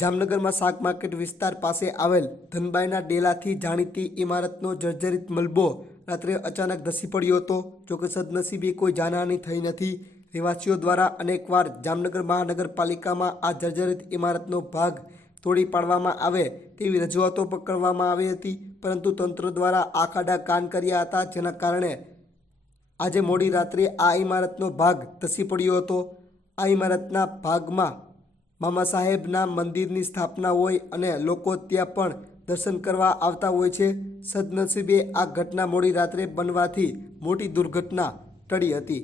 જામનગરમાં શાક માર્કેટ વિસ્તાર પાસે આવેલ ધનબાઈના ડેલાથી જાણીતી ઇમારતનો જર્જરિત મલબો રાત્રે અચાનક ધસી પડ્યો હતો। જોકે સદનસીબે કોઈ જાનહાનિ થઈ નથી। રહેવાસીઓ દ્વારા અનેકવાર જામનગર મહાનગરપાલિકામાં આ જર્જરિત ઇમારતનો ભાગ તોડી પાડવામાં આવે તેવી રજૂઆતો પણ કરવામાં આવી હતી, પરંતુ તંત્ર દ્વારા આ ખાડા કાન કર્યા હતા, જેના કારણે આજે મોડી રાત્રે આ ઇમારતનો ભાગ ધસી પડ્યો હતો। આ ઇમારતના ભાગમાં મામા સાહેબના મંદિરની સ્થાપના હોય અને લોકો ત્યાં પણ દર્શન કરવા આવતા હોય છે। સદનસીબે આ ઘટના મોડી રાત્રે બનવાથી મોટી દુર્ઘટના ટળી હતી।